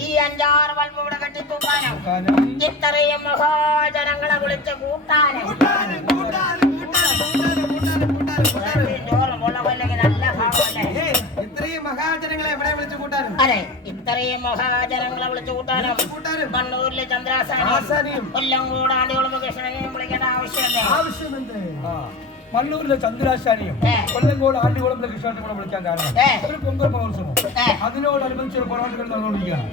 ഈ അഞ്ചാറ് ഇവിടെ കെട്ടിത്തൂക്കാനും ഇത്രയും മഹാജനങ്ങളെ വിളിച്ച് കൂട്ടാനും. ഇത്രയും മഹാജനങ്ങളെ എവിടെ വിളിച്ചു കൂട്ടാനും അതെ ഇത്രയും മഹാജനങ്ങളെ വിളിച്ചു കൂട്ടാനും കണ്ണൂരിലെ ചന്ദ്രാസാനും. കൊല്ലം കൂടാണ്ടികളും കൃഷ്ണനെയും വിളിക്കേണ്ട ആവശ്യമില്ല? ആവശ്യമെന്ത് ആ. മണ്ണൂരിലെ ചന്ദ്രാശാനിയും കൊല്ലംകോട് ആണ്ടികുളത്തിലെ കൃഷ്ണനെ കൂടെ വിളിക്കാൻ കാരണം. ഒരു പൊങ്കൽ മഹോത്സവം. അതിനോടനുബന്ധിച്ച് പോരാട്ടങ്ങൾ നടന്നുകൊണ്ടിരിക്കുകയാണ്.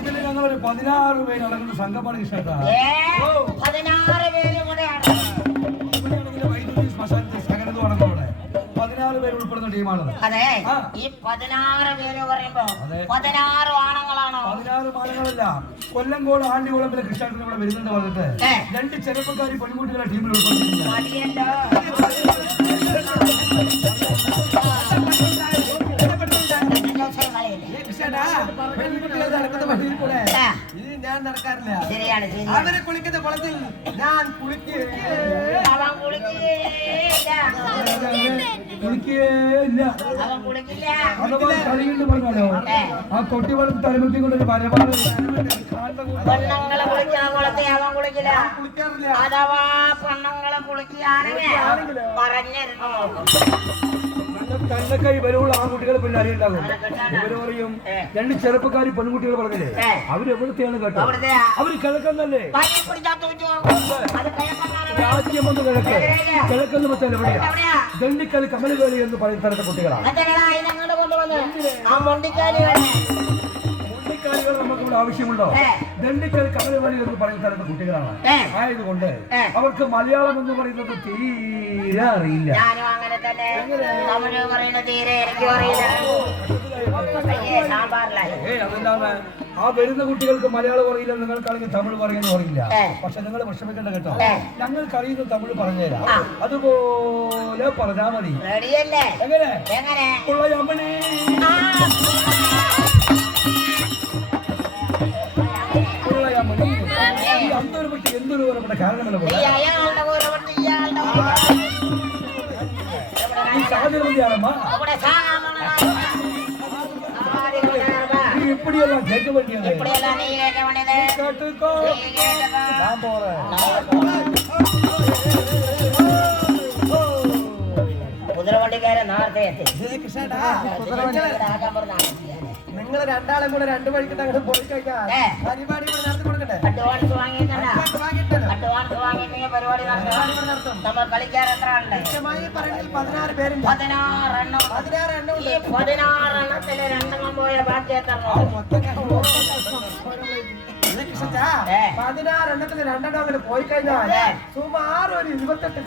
ഇതിൽ ഞങ്ങൾ ഒരു പതിനാറ് പേര് അടങ്ങുന്ന സംഘമാണ് കൃഷ്ണ പേര് ഉൾപ്പെടുന്ന ടീമാണ് അതെ. ഈ പതിനാറ് പേര് പറയുമ്പോ. പതിനാറ് ആണുങ്ങളാണോ? പതിനാറ് മാനങ്ങളല്ല. കൊല്ലങ്കോട് ആണ്ടികുളത്തിലെ കൃഷ്ണൻ ഇവിടെ വരുന്നുണ്ട് പറഞ്ഞിട്ട്. രണ്ട് ചെറുപ്പക്കാരി പെൺകുട്ടികളെ ടീമിൽ ഉൾപ്പെടുത്തിയിട്ടുണ്ട്. ഞാൻ നടക്കാറില്ല. അവരെ കുളിക്കുന്ന കുളത്തിൽ ഞാൻ. ആ കൊട്ടിവളം തലമുത്തി കൊണ്ടൊരു പരമാവധി പെണ്ണുങ്ങളെ കുളിക്കാൻ കുളത്തെ അവൻ കുളിക്കില്ല. അഥവാ പെണ്ണുങ്ങളെ കുളിക്കുകയാണെങ്കിൽ പറഞ്ഞിരുന്നു നോക്കും തന്നക്കൈ വരവുള്ള ആൺകുട്ടികളെ പിന്നെ അറിയുണ്ടാകും ഇവർ പറയും രണ്ട് ചെറുപ്പക്കാരി പെൺകുട്ടികൾ പറഞ്ഞില്ലേ? ഏ. അവർ എവിടത്തെയാണ് കേട്ടോ? അവർ കിഴക്കെന്നല്ലേ? പനി പിടിച്ചാ തൂച്ചു അത്. കിഴക്കനാണ് രാജ്യം എന്ന് കിഴക്ക്. കിഴക്കെന്ന് വെച്ചാൽ എവിടെയാ? ദണ്ഡിക്കൽ കമലവേലി എന്ന് പറയുന്ന സ്ഥലത്തെ കുട്ടികളാണ്. ആവശ്യമുണ്ടോ. ദണ്ഡിക്കൽ കമലവേലി എന്ന് പറയുന്ന സ്ഥലത്ത് കുട്ടികളാണ്. ആയതുകൊണ്ട് അവർക്ക് മലയാളം എന്ന് പറയുന്നത് തീരെ അറിയില്ല. ആ വരുന്ന കുട്ടികൾക്ക് മലയാളം അറിയില്ല നിങ്ങൾക്കാണെങ്കിൽ തമിഴ് പറയുന്നു അറിയില്ല. പക്ഷെ നിങ്ങൾ വിഷമിക്കേണ്ട കേട്ടോ. ഞങ്ങൾക്ക് അറിയുന്ന തമിഴ് പറഞ്ഞുതരാം. അതുപോലെ പറഞ്ഞാ മതി. എങ്ങനെ? நான் போறேன் കുതിരവണ്ടിക്കാരൻ നേരത്തെ എത്തി ഏ, കൃഷ്ണേട്ടാ ഇവിടെ ആക്കാൻ പറഞ്ഞാണ് നിങ്ങൾ രണ്ടാളും കൂടെ രണ്ടു വഴിക്കിട്ട് അങ്ങോട്ട് പോയി കഴിഞ്ഞാൽ ഏ. പരിപാടി പരിപാടി നടത്തണം പരിപാടി ഇവിടെ നടത്തും നമ്മൾ കളിക്കാൻ എത്ര ഉണ്ട് കൃത്യമായി പറയുന്നത് പതിനാറ് പേരുണ്ട് പതിനാറെണ്ണം പതിനാറ് എണ്ണം ഈ ഉണ്ട് പതിനാറെണ്ണത്തില് രണ്ടെണ്ണം പോയ ബാക്കി എത്ര എണ്ണം? ഇത് കൃഷ്ണച്ചാ, ഏ. പതിനാറ് എണ്ണത്തിൽ രണ്ടെണ്ണം അങ്ങനെ പോയി കഴിഞ്ഞാൽ ഏ. സുമാർ ഒരു ഇരുപത്തെട്ട്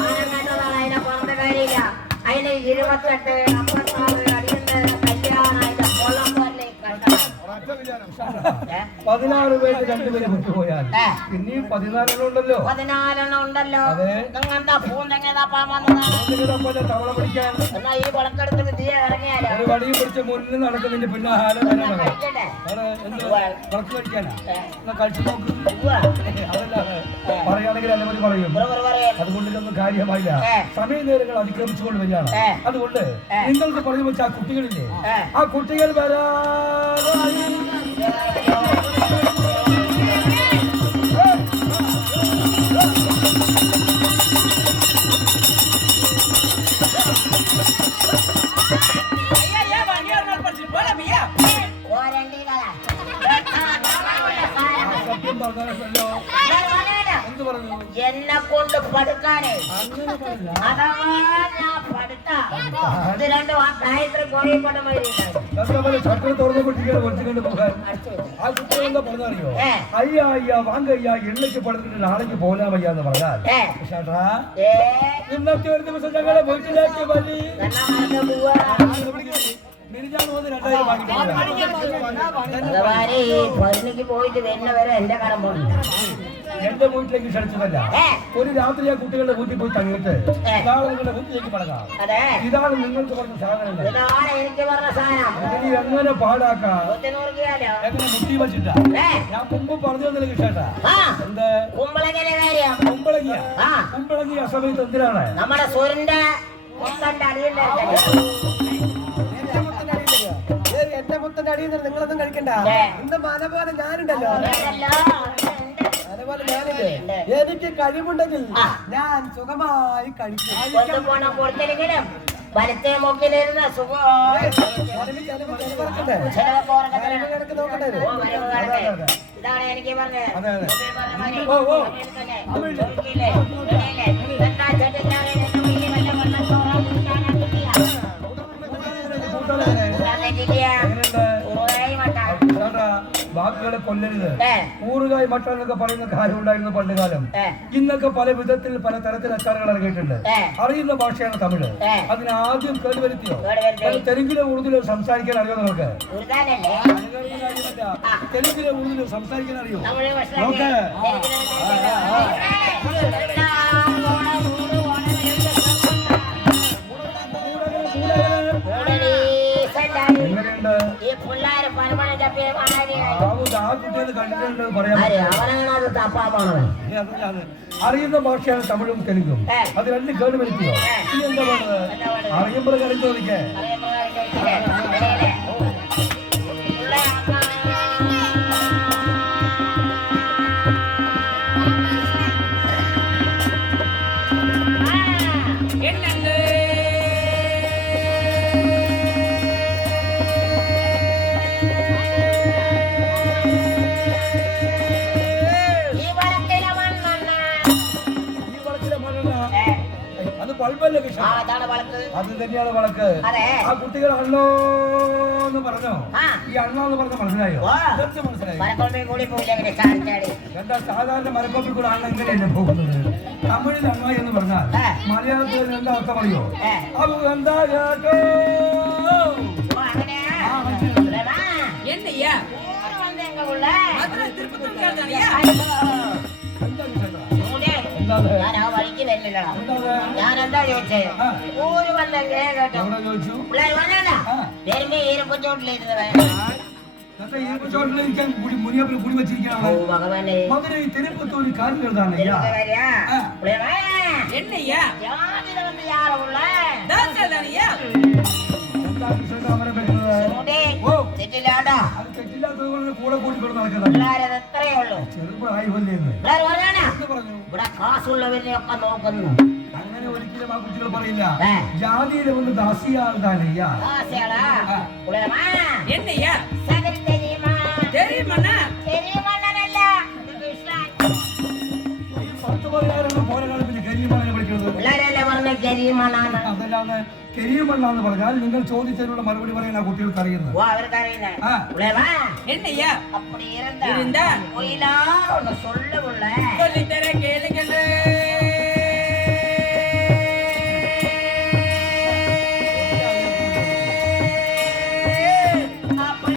ആനം കേട്ടതാണ് അതിനെ പറഞ്ഞ കാര്യമില്ല അതിന് ഇരുപത്തെട്ട് പതിനാറ് പേര് രണ്ടുപേരെ വിട്ടുപോയാൽ ഏ. പിന്നെയും പതിനാലെണ്ണം ഉണ്ടല്ലോ. പതിനാലെണ്ണം ഉണ്ടല്ലോ. തവള പിടിക്കാൻ. ഈ വിളക്കെടുത്ത് ഒരു വടിയും പിടിച്ച് മുന്നിൽ നടക്കുന്നതിന്റെ പിന്നെ. വിളക്ക് കഴിക്കാനാ? കഴിച്ചു നോക്ക്. ഉവ്വ. അതല്ലാതെ പറയുകയാണെങ്കിൽ അനുമതി പറയും. അതുകൊണ്ട് ഇതൊന്നും കാര്യമായില്ല. സമയ നേരങ്ങൾ അതിക്രമിച്ചുകൊണ്ട് വരികയാണ്. അതുകൊണ്ട്. നിങ്ങൾക്ക് പറഞ്ഞു വെച്ചാൽ ആ കുട്ടികളില്ലേ? ആ കുട്ടികൾ വരാറായി. Yeah, yeah. തുറന്ന കുട്ടികളെ കുറച്ചുകൊണ്ട് പോകാൻ ആ കുട്ടികൾ എന്താ പറഞ്ഞറിയോ ഏ. അയ്യ അയ്യ വാങ്ക അയ്യ എണ്ണയ്ക്ക് പടുത്തിട്ട് നാളേക്ക് പോലാ വയ്യ എന്ന് പറഞ്ഞാൽ ഏ. ചേട്ടാ ഏ ഇന്നത്തെ ഒരു ദിവസം ഞങ്ങളെ വീട്ടിലേക്ക് വരി എന്നാ മറന്നു പോവാ മിനിഞ്ഞാന്ന് വന്ന് രണ്ടായിരം വാങ്ങിട്ട് ഭഗവാനെ ഈ പതിനയ്ക്ക് പോയിട്ട് വരുന്നവരെ എന്റെ കടം പോണില്ല എന്റെ വീട്ടിലേക്ക് ക്ഷണിച്ചതല്ല. ഒരു രാത്രി ആ കുട്ടികളുടെ വീട്ടിൽ പോയി തങ്ങിട്ട്. നാളെ നിങ്ങളുടെ വീട്ടിലേക്ക് പടകാം. ഇതാണ് നിങ്ങൾക്ക് പറഞ്ഞ സാധനങ്ങൾ. ഇനി എങ്ങനെ പാടാക്കാം? എങ്ങനെ മുട്ടി വെച്ചിട്ടാ. ഞാൻ മുമ്പ് പറഞ്ഞു തന്നെ കിട്ടാ എന്ത്? കുമ്പളങ്ങിയ കുമ്പളങ്ങിയ. ആ. സമയത്ത് എന്തിനാണ്? നമ്മുടെ സൂര്യന്റെ എന്റെ മുത്തന്റെ അടിയിൽ നിന്ന് നിങ്ങളൊന്നും കഴിക്കണ്ട. ഇന്ന് മല പോലെ ഞാനുണ്ടല്ലോ ഞാനില്ലേ എനിക്ക് കഴിവുണ്ടെങ്കിൽ ഞാൻ സുഖമായി കഴിക്കും. വലത്തെ മുക്കിലിരുന്ന് സുഖമായി ചെലവ്, ചെലവ്, ചെലവ് വാക്കുകളെ കൊല്ലരുത്. ഊറുകായ് മട്ട എന്നൊക്കെ പറയുന്ന കാര്യം ഉണ്ടായിരുന്നു പണ്ട് കാലം. ഇന്നൊക്കെ പല വിധത്തിൽ പല തരത്തിൽ അച്ചാറുകൾ ഇറങ്ങിയിട്ടുണ്ട്. അറിയുന്ന ഭാഷയാണ് തമിഴ്. അതിനാദ്യം അതിന് ആദ്യം കേട് വരുത്തിയോ. തെലുങ്കിലോ ഉറുദിലോ സംസാരിക്കാൻ അറിയോ നിങ്ങൾക്ക്. തെലുങ്കിലോ ഉറുദിലോ സംസാരിക്കാൻ അറിയോ. നോക്ക്. അറിയുന്ന ഭാഷയാണ് തമിഴും തെലുങ്കും. അത് രണ്ടും കേട് വരുത്തിയോ? അറിയുമ്പോൾ കാര്യം ആ, കൃഷ്ണ അതാണ് വളത്ത്. അത് തന്നെയാണ് വളക്ക് അതെ. ആ കുട്ടികൾ അണ്ണോ എന്ന് പറഞ്ഞോ ആ. ഈ അണ്ണോ എന്ന് പറഞ്ഞ മനസ്സിലായോ വാ. ഇതെന്ത് മനസ്സിലായി മരക്കൊമ്പിൽ കൂടി പോയില്ല ഇങ്ങനെ ചാടി ചാടി. എന്താ സാധാരണ മരക്കൊപ്പിൽ കൂടെ അണ്ണ എങ്ങനെയല്ലേ പോകുന്നത് തമിഴിൽ അണ്ണ എന്ന് പറഞ്ഞാൽ ഏ. മലയാളത്തിൽ എന്താ അർത്ഥം അറിയോ ഏ. അത് എന്താ കേട്ടോ ഓ, അങ്ങനെയാ? ആ, മനസ്സിലായി. ഇവിടെ വാ. என்னையா ஊரு வந்து எங்க உள்ள? மதுரை திருப்பத்தூர் தானியா ஐயோ. എന്താ വിശേഷം? ഇവിടെ എന്താ അത്? ഞാൻ ആ വഴിക്ക് വരില്ലല്ലോ എന്താ അത്? ഞാൻ എന്താ ചോദിച്ചേ ആ. ഊര് വന്നെങ്കേ കേട്ടോ എവിടെ ചോദിച്ചു പിള്ളേർ പറഞ്ഞാ ആ. വരുമ്പോ ഈരപ്പച്ചോട്ടിലിരുന്നത് ഇതൊക്കെ ഈർപ്പച്ചോട്ടിൽ ഇരിക്കാൻ കുടി മുനിയപ്പിൽ കുടി ഓ വെച്ചിരിക്കുകയാണ് ഭഗവാനെ മധുരൈ തിരുപ്പത്തൂർ കാലുകളാണ് இருக்க வேறியா? ஆ. பிள்ளைய வா. என்னையா ஜாதியில வந்து யாரு உள்ள? தாசா தானியா കൂടെ കൂടി കൂടെ നടക്കുന്നത് നോക്കുന്നു. അങ്ങനെ ഒരിക്കലും ആ കുട്ടികൾ പറയില്ല. ജാതിയിലെ ഒന്ന് ദാസിയാൾ താനെ പത്ത് പതിനായിരം പോലെ കളിപ്പിച്ച് കരിയുമാനെ വിളിക്കുന്നത് അതല്ലാതെ തെരിയുമല്ലാന്ന് പറഞ്ഞാൽ നിങ്ങൾ ചോദിച്ചതിനുള്ള മറുപടി പറയാൻ ആ കുട്ടികൾക്ക് അറിയുന്നത് ഓ അവർക്കറിയില്ല ஆ. உள்ளவா என்னையா அப்படி இருந்தா இருந்தா ஒயிலான ஒண்ணு சொல்லுவுள்ள சொல்லித்தர கேளுங்களே